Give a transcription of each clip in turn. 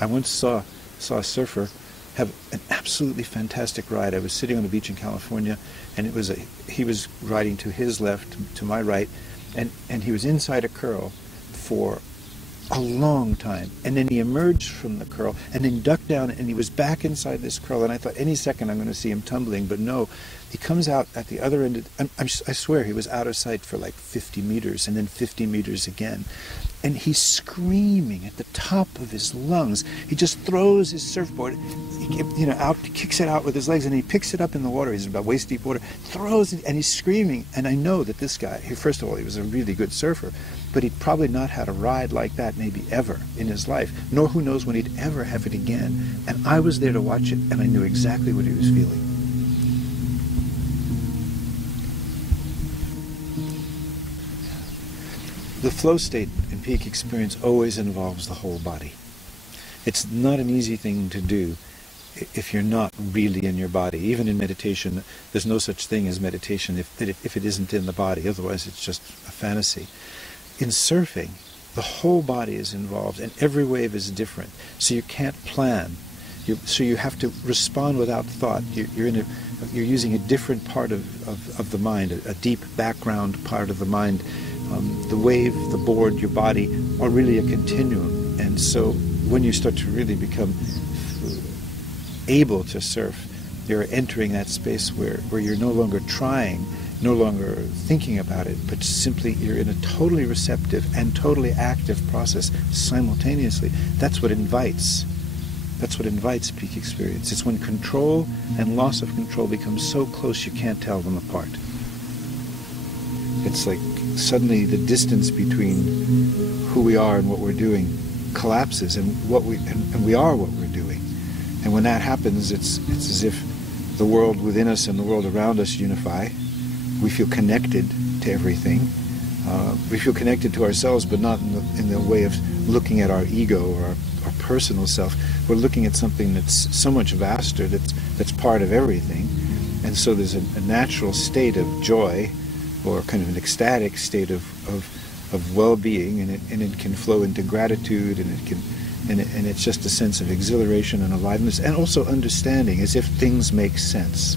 I once saw a surfer have an absolutely fantastic ride. I was sitting on the beach in California, and he was riding to his left, to my right, and he was inside a curl for a long time, and then he emerged from the curl and then ducked down, and he was back inside this curl, and I thought any second I'm going to see him tumbling, but no, he comes out at the other end. I swear he was out of sight for like 50 meters and then 50 meters again, and he's screaming at the top of his lungs. He just throws his surfboard, out, kicks it out with his legs, and he picks it up in the water. He's about waist deep water, throws it, and he's screaming. And I know that this guy, first of all, he was a really good surfer, but he'd probably not had a ride like that maybe ever in his life, nor who knows when he'd ever have it again. And I was there to watch it, and I knew exactly what he was feeling. The flow state in peak experience always involves the whole body. It's not an easy thing to do if you're not really in your body. Even in meditation, there's no such thing as meditation if it isn't in the body. Otherwise, it's just a fantasy. In surfing, the whole body is involved, and every wave is different. So you can't plan. So you have to respond without thought. You're using a different part of the mind, a deep background part of the mind. The wave, the board, your body are really a continuum. And so when you start to really become able to surf, you're entering that space where you're no longer trying, no longer thinking about it, but simply you're in a totally receptive and totally active process simultaneously. That's what invites peak experience. It's when control and loss of control become so close you can't tell them apart. It's like suddenly the distance between who we are and what we're doing collapses, and we are what we're doing. And when that happens, it's as if the world within us and the world around us unify. We feel connected to everything. We feel connected to ourselves, but not in the way of looking at our ego or our personal self. We're looking at something that's so much vaster, that's part of everything. And so there's a natural state of joy, or kind of an ecstatic state of well-being, and it can flow into gratitude, and it's just a sense of exhilaration and aliveness, and also understanding, as if things make sense.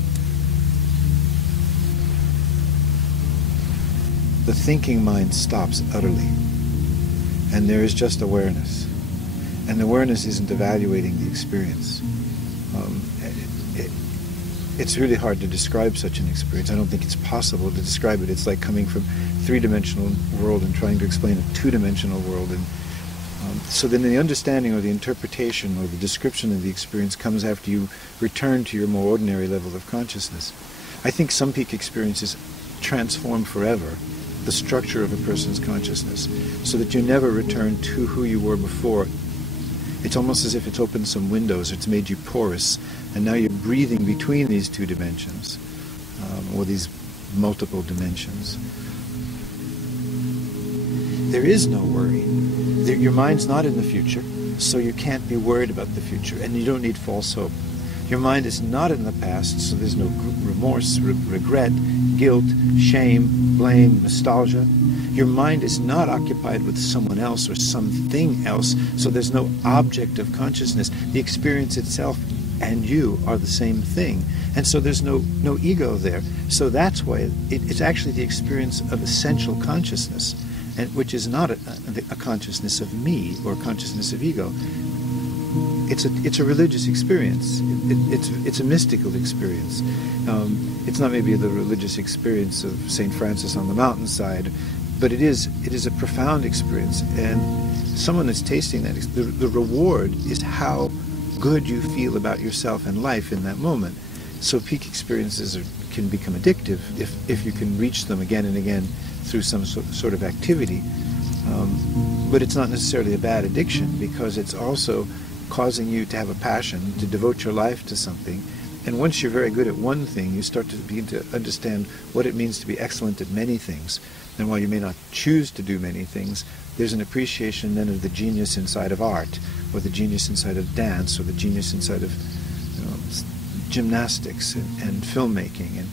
The thinking mind stops utterly, and there is just awareness. And awareness isn't evaluating the experience. It's really hard to describe such an experience. I don't think it's possible to describe it. It's like coming from three-dimensional world and trying to explain a two-dimensional world. And so then the understanding or the interpretation or the description of the experience comes after you return to your more ordinary level of consciousness. I think some peak experiences transform forever the structure of a person's consciousness, so that you never return to who you were before. It's almost as if it's opened some windows, it's made you porous, and now you're breathing between these two dimensions, or these multiple dimensions. There is no worry. Your mind's not in the future, so you can't be worried about the future, and you don't need false hope. Your mind is not in the past, so there's no remorse, regret, guilt, shame, blame, nostalgia. Your mind is not occupied with someone else or something else, so there's no object of consciousness. The experience itself and you are the same thing, and so there's no ego there. So that's why it's actually the experience of essential consciousness, and which is not a consciousness of me or a consciousness of ego. It's a religious experience. It's a mystical experience. It's not maybe the religious experience of St. Francis on the mountainside, but it is a profound experience. And someone that's tasting that, the reward is how good you feel about yourself and life in that moment. So peak experiences can become addictive if you can reach them again and again through some sort of activity. But it's not necessarily a bad addiction, because it's also causing you to have a passion, to devote your life to something. And once you're very good at one thing, you start to begin to understand what it means to be excellent at many things. And while you may not choose to do many things, there's an appreciation then of the genius inside of art, or the genius inside of dance, or the genius inside of gymnastics and filmmaking, and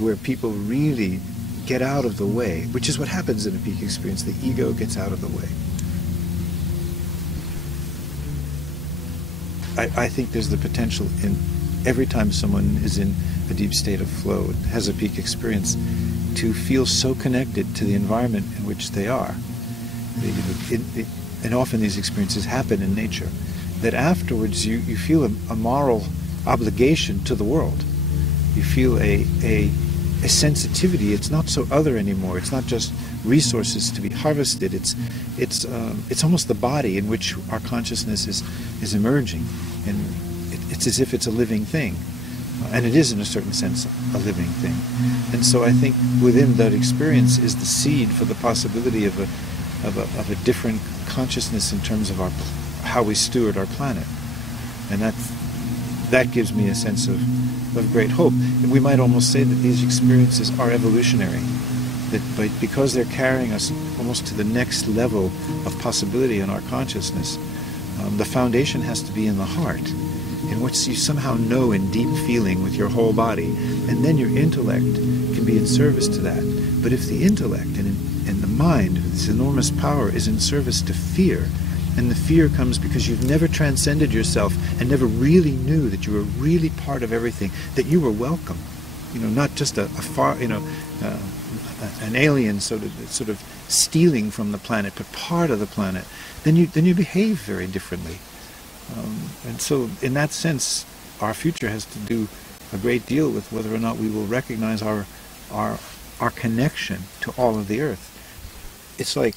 where people really get out of the way, which is what happens in a peak experience. The ego gets out of the way. I think there's the potential in every time someone is in a deep state of flow, has a peak experience, to feel so connected to the environment in which they are. And often these experiences happen in nature, that afterwards you feel a moral obligation to the world. You feel a sensitivity. It's not so other anymore. It's not just resources to be harvested. It's almost the body in which our consciousness is emerging, and it's as if it's a living thing, and it is in a certain sense a living thing. And so I think within that experience is the seed for the possibility of a different consciousness in terms of how we steward our planet, and that gives me a sense of great hope. And we might almost say that these experiences are evolutionary, that because they're carrying us almost to the next level of possibility in our consciousness, the foundation has to be in the heart, in which you somehow know in deep feeling with your whole body, and then your intellect can be in service to that. But if the intellect and the mind, this enormous power, is in service to fear, and the fear comes because you've never transcended yourself and never really knew that you were really part of everything, that you were welcome, not just an alien sort of stealing from the planet, but part of the planet, then you behave very differently. And so in that sense, our future has to do a great deal with whether or not we will recognize our connection to all of the earth. It's like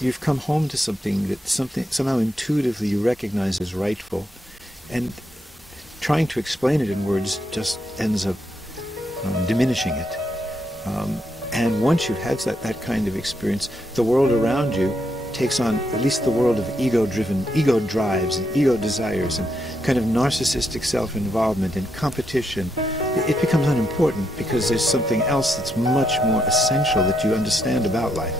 you've come home to something that somehow intuitively you recognize as rightful, and trying to explain it in words just ends up diminishing it. And once you've had that kind of experience, the world around you takes on at least the world of ego drives and ego desires and kind of narcissistic self-involvement and competition. It becomes unimportant because there's something else that's much more essential that you understand about life.